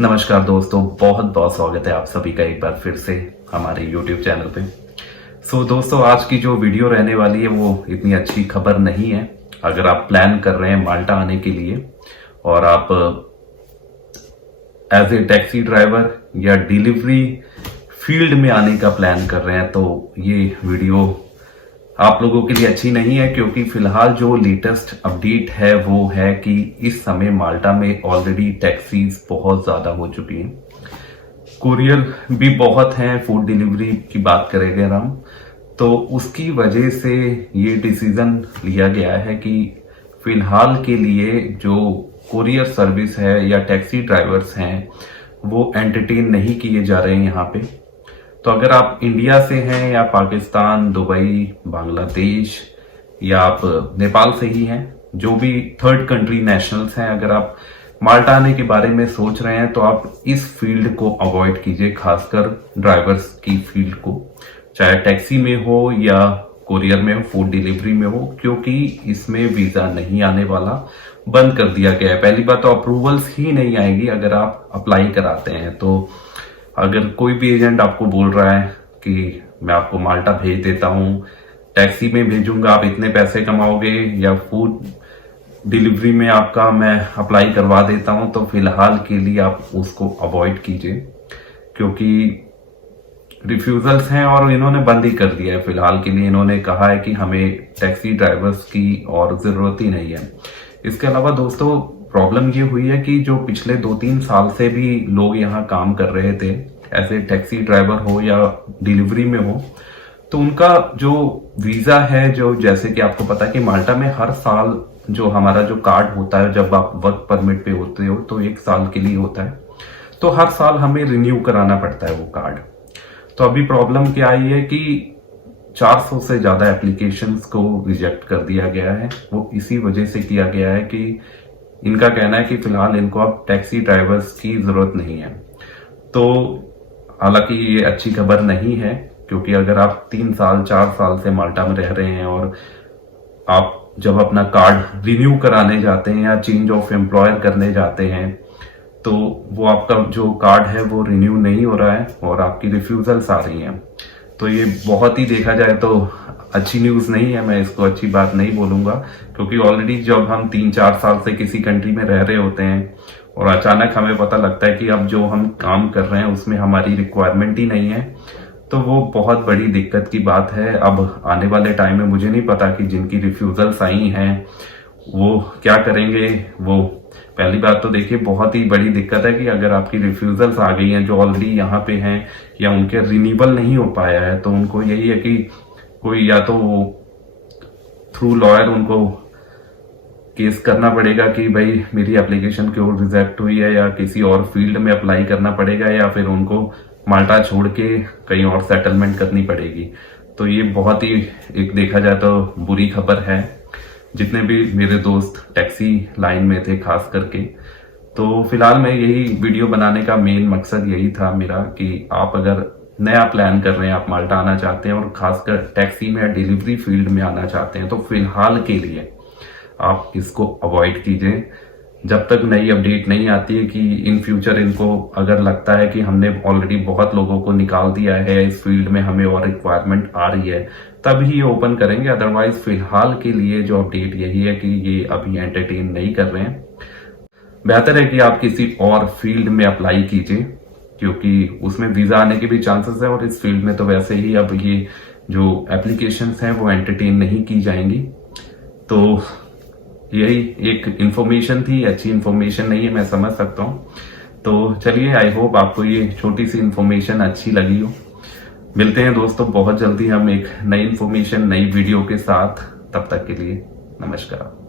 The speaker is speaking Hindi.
नमस्कार दोस्तों, बहुत बहुत स्वागत है आप सभी का एक बार फिर से हमारे YouTube चैनल पे। दोस्तों, आज की जो वीडियो रहने वाली है वो इतनी अच्छी खबर नहीं है। अगर आप प्लान कर रहे हैं माल्टा आने के लिए और आप एज ए टैक्सी ड्राइवर या डिलीवरी फील्ड में आने का प्लान कर रहे हैं तो ये वीडियो आप लोगों के लिए अच्छी नहीं है, क्योंकि फिलहाल जो लेटेस्ट अपडेट है वो है कि इस समय माल्टा में ऑलरेडी टैक्सीज बहुत ज्यादा हो चुकी हैं, कुरियर भी बहुत हैं। फूड डिलीवरी की बात करें अगर हम, तो उसकी वजह से ये डिसीजन लिया गया है कि फिलहाल के लिए जो कुरियर सर्विस है या टैक्सी ड्राइवर्स हैं वो एंटरटेन नहीं किए जा रहे हैं यहाँ पे। तो अगर आप इंडिया से हैं या पाकिस्तान, दुबई, बांग्लादेश या आप नेपाल से ही हैं, जो भी थर्ड कंट्री नेशनल्स हैं, अगर आप माल्टा आने के बारे में सोच रहे हैं तो आप इस फील्ड को अवॉइड कीजिए, खासकर ड्राइवर्स की फील्ड को, चाहे टैक्सी में हो या कुरियर में हो, फूड डिलीवरी में हो, क्योंकि इसमें वीजा नहीं आने वाला, बंद कर दिया गया है। पहली बात तो अप्रूवल्स ही नहीं आएगी अगर आप अप्लाई कराते हैं। तो अगर कोई भी एजेंट आपको बोल रहा है कि मैं आपको माल्टा भेज देता हूं, टैक्सी में भेजूंगा, आप इतने पैसे कमाओगे, या फूड डिलीवरी में आपका मैं अप्लाई करवा देता हूं, तो फिलहाल के लिए आप उसको अवॉइड कीजिए, क्योंकि रिफ्यूजल्स हैं और इन्होंने बंद ही कर दिया है। फिलहाल के लिए इन्होंने कहा है कि हमें टैक्सी ड्राइवर्स की और जरूरत ही नहीं है। इसके अलावा दोस्तों, प्रॉब्लम ये हुई है कि जो पिछले 2-3 साल से भी लोग यहाँ काम कर रहे थे, ऐसे टैक्सी ड्राइवर हो या डिलीवरी में हो, तो उनका जो वीजा है, जो जैसे कि आपको पता है कि माल्टा में हर साल जो हमारा जो कार्ड होता है, जब आप वर्क परमिट पे होते हो तो 1 साल के लिए होता है, तो हर साल हमें रिन्यू कराना पड़ता है वो कार्ड। तो अभी प्रॉब्लम क्या आई है कि 400 से ज्यादा एप्लीकेशंस को रिजेक्ट कर दिया गया है। वो इसी वजह से किया गया है कि इनका कहना है कि फिलहाल इनको अब टैक्सी ड्राइवर्स की जरूरत नहीं है। तो हालांकि ये अच्छी खबर नहीं है, क्योंकि अगर आप 3 साल 4 साल से माल्टा में रह रहे हैं और आप जब अपना कार्ड रिन्यू कराने जाते हैं या चेंज ऑफ एम्प्लॉयर करने जाते हैं, तो वो आपका जो कार्ड है वो रिन्यू नहीं हो रहा है और आपकी रिफ्यूजल्स आ रही हैं। तो ये बहुत ही देखा जाए तो अच्छी न्यूज नहीं है। मैं इसको अच्छी बात नहीं बोलूंगा, क्योंकि ऑलरेडी जब हम 3-4 साल से किसी कंट्री में रह रहे होते हैं और अचानक हमें पता लगता है कि अब जो हम काम कर रहे हैं उसमें हमारी रिक्वायरमेंट ही नहीं है, तो वो बहुत बड़ी दिक्कत की बात है। अब आने वाले टाइम में मुझे नहीं पता कि जिनकी रिफ्यूजल्स आई हैं वो क्या करेंगे। वो पहली बात तो देखिए, बहुत ही बड़ी दिक्कत है कि अगर आपकी रिफ्यूजल्स आ गई हैं जो ऑलरेडी यहाँ पे हैं या उनके रिन्यूअल नहीं हो पाया है, तो उनको यही है कि कोई या तो थ्रू लॉयर उनको केस करना पड़ेगा कि भाई मेरी एप्लीकेशन क्यों रिजेक्ट हुई है, या किसी और फील्ड में अप्लाई करना पड़ेगा, या फिर उनको माल्टा छोड़ के कहीं और सेटलमेंट करनी पड़ेगी। तो ये बहुत ही एक देखा जाए तो बुरी खबर है। जितने भी मेरे दोस्त टैक्सी लाइन में थे खास करके, तो फिलहाल मैं यही वीडियो बनाने का मेन मकसद यही था मेरा कि आप अगर नया प्लान कर रहे हैं, आप माल्टा आना चाहते हैं और खासकर टैक्सी में या डिलीवरी फील्ड में आना चाहते हैं, तो फिलहाल के लिए आप इसको अवॉइड कीजिए जब तक नई अपडेट नहीं आती है कि इन फ्यूचर इनको अगर लगता है कि हमने ऑलरेडी बहुत लोगों को निकाल दिया है इस फील्ड में, हमें और रिक्वायरमेंट आ रही है, तभी ये ओपन करेंगे। अदरवाइज फिलहाल के लिए जो अपडेट यही है कि ये अभी एंटरटेन नहीं कर रहे हैं। बेहतर है कि आप किसी और फील्ड में अप्लाई कीजिए, क्योंकि उसमें वीजा आने के भी चांसेस है, और इस फील्ड में तो वैसे ही अब ये जो एप्लीकेशंस हैं वो एंटरटेन नहीं की जाएंगी। तो यही एक इंफॉर्मेशन थी, अच्छी इंफॉर्मेशन नहीं है, मैं समझ सकता हूँ। तो चलिए, आई होप आपको ये छोटी सी इंफॉर्मेशन अच्छी लगी हो। मिलते हैं दोस्तों बहुत जल्दी हम एक नई इंफॉर्मेशन, नई वीडियो के साथ। तब तक के लिए नमस्कार।